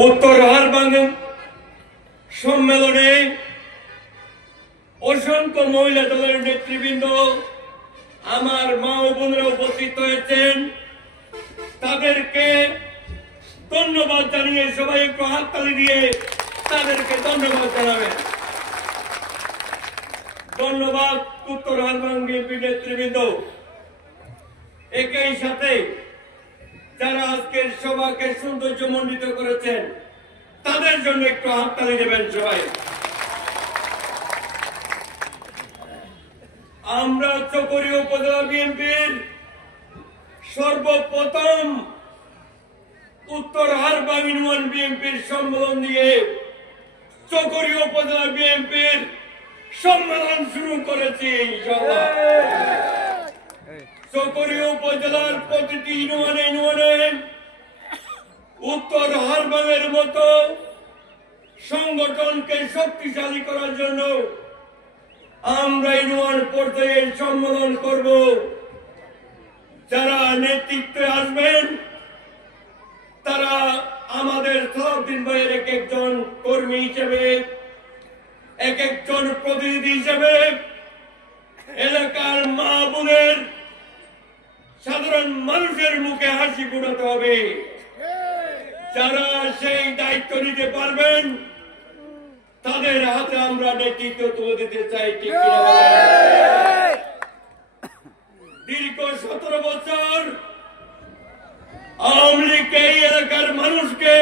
উত্তর হারবাঙ্গা সম্মেলনে অসংখ্য মহিলা দলের নেতৃবৃন্দ, আমার মা ও বোনেরা উপস্থিত হয়েছেন। তাদেরকে ধন্যবাদ জানিয়ে সবাই একটু হাততালি দিয়ে তাদেরকে ধন্যবাদ জানাবেন। ধন্যবাদ উত্তর হারবাঙ্গা বিএনপি নেতৃবৃন্দ। একই সাথে যারা আজকের সভাকে সৌন্দর্যমণ্ডিত করেছেন তাদের জন্য একটু হাততালি দেবেন সবাই। আমরা চকরিয়া উপজেলা বিএনপির সর্বপ্রথম উত্তর হারবাঙ্গা ইউনিয়ন বিএনপির সম্মেলন দিয়ে চকরিয়া উপজেলা বিএনপির সম্মেলন শুরু করেছি। ইনশাআল্লাহ চকরিয়া উপজেলার প্রতিটি ইউনিয়নে উত্তর হারবাঙ্গের মতো সংগঠনকে শক্তিশালী করার জন্য আমরা ইউনিয়ন পর্যায়ে সম্মেলন করব। যারা নেতৃত্বে আসবেন তারা আমাদের সালাউদ্দিন ভাইয়ের এক একজন কর্মী হিসেবে, এক একজন প্রতিনিধি হিসেবে এলাকার মা বোনের সাধারণ মানুষের মুখে হাসি ফোটাতে হবে। যারা সেই দায়িত্ব নিতে পারবেন তাদের হাতে আমরা নেতৃত্ব তুলে দিতে চাই। ঠিক দীর্ঘ 17 বছর আওয়ামী লীগ এই এলাকার মানুষকে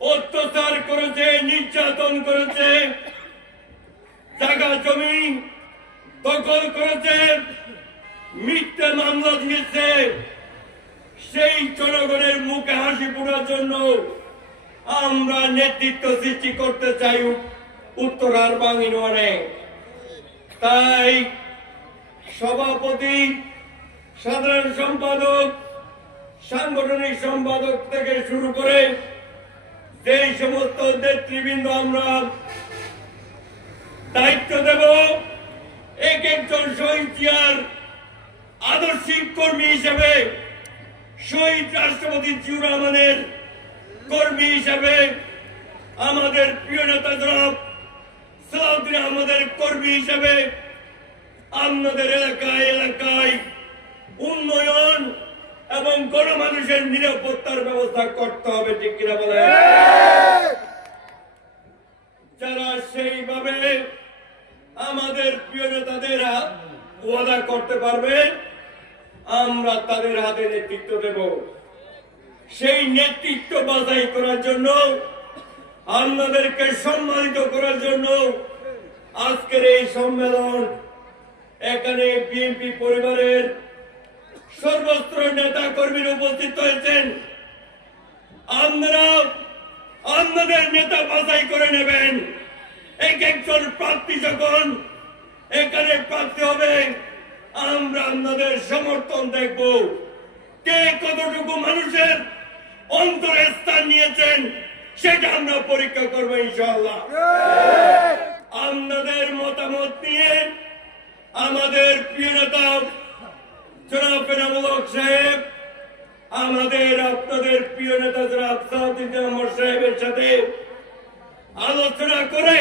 অত্যাচার করেছে, নির্যাতন করেছে, জায়গা জমি দখল করেছে, মিথ্যে মামলা দিয়েছে। সেই জনগণের মুখে হাসি ফোটার জন্য আমরা নেতৃত্ব সৃষ্টি করতে চাই উত্তর হারবাঙ্গা ইউনিয়নে। তাই সভাপতি, সাধারণ সম্পাদক, সাংগঠনিক সম্পাদক থেকে শুরু করে যেই সমস্ত নেতৃবৃন্দ আমরা দায়িত্ব দেব, এক একজন শহীদ জিয়ার আদর্শিক কর্মী হিসেবে, শহীদ রাষ্ট্রপতি জিয়াউর রহমানের কর্মী হিসেবে, আমাদের প্রিয় নেতা জনাব সালাউদ্দিন আহমদের কর্মী হিসেবে আপনাদের এলাকায় এলাকায় উন্নয়ন এবং গণমানুষের নিরাপত্তার ব্যবস্থা করতে হবে। ঠিক কিনা বলে? যারা সেইভাবে আমাদের প্রিয় নেতাদের ওয়াদা করতে পারবে আমরা তাদের হাতে নেতৃত্ব দেব। সেই নেতৃত্ব বাছাই করার জন্য, আপনাদেরকে সম্মানিত করার জন্য আজকের এই সম্মেলন। এখানে বিএনপি পরিবারের সর্বস্তরের নেতা কর্মীরা উপস্থিত হয়েছেন। আপনারা আপনাদের নেতা বাছাই করে নেবেন। এক একজন প্রার্থী যখন এখানে প্রার্থী হবে আমরা আপনাদের সমর্থন দেখব। কে কতটুকু মানুষের অন্তরে স্থান নিয়েছেন সেটা আমরা পরীক্ষা করবো ইনশাআল্লাহ। আপনাদের মতামত নিয়ে আমাদের প্রিয় নেতা জনাব এনামুল হক সাহেব, আমাদের আপনাদের প্রিয় নেতা জনাব সালাউদ্দিন আহমদ সাহেবের সাথে আলোচনা করে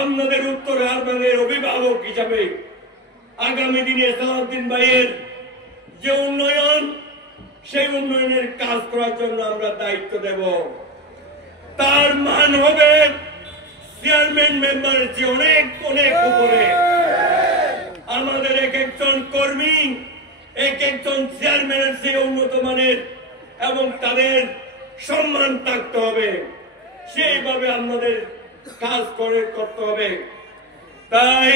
আপনাদের উত্তর হারবাঙ্গের অভিভাবক হিসাবে আগামী দিনে সালাউদ্দিন ভাইয়ের যে উন্নয়ন, সেই উন্নয়নের কাজ করার জন্য আমরা দায়িত্ব দেব। তার মান হবে চেয়ারম্যান মেম্বারের চেয়ে অনেক অনেক উপরে। আমাদের এক একজন কর্মী এক একজন চেয়ারম্যানের চেয়ে উন্নত মানের এবং তাদের সম্মান থাকতে হবে। সেইভাবে আমাদের কাজ করতে হবে। তাই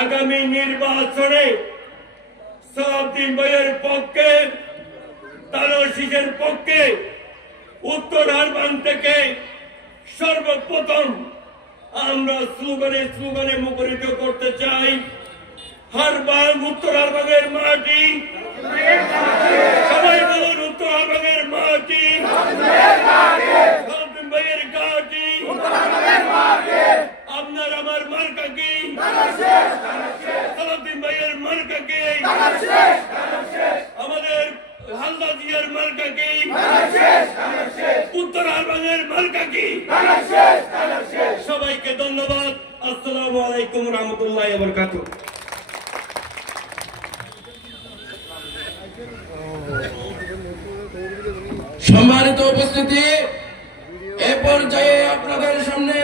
আগামী নির্বাচনে সালাউদ্দিন ভাইয়ের পক্ষে, তানশীষের পক্ষে উত্তর হারবাঙ্গা থেকে সর্বপ্রথম আমরা স্লোগানে মুখরিত করতে চাই। হারবাঙ্গা উত্তর হারবাঙ্গের মাটি, সবাই বলুন উত্তর হারবাঙ্গের মাটি, সালাউদ্দিন ভাইয়ের ঘাঁটি, আপনার আমার মার্কা কি, সালাউদ্দিন ভাইয়ের মার্কা কি, আমাদের হালদা জিয়ার মার্কা কি, উত্তর আরবানের মার্কা কি? সবাইকে ধন্যবাদ। আসসালামু আলাইকুম রহমতুল্লাহি ওয়া বারাকাতুহু। সম্মানিত উপস্থিতি, এ পর্যায়ে আপনাদের সামনে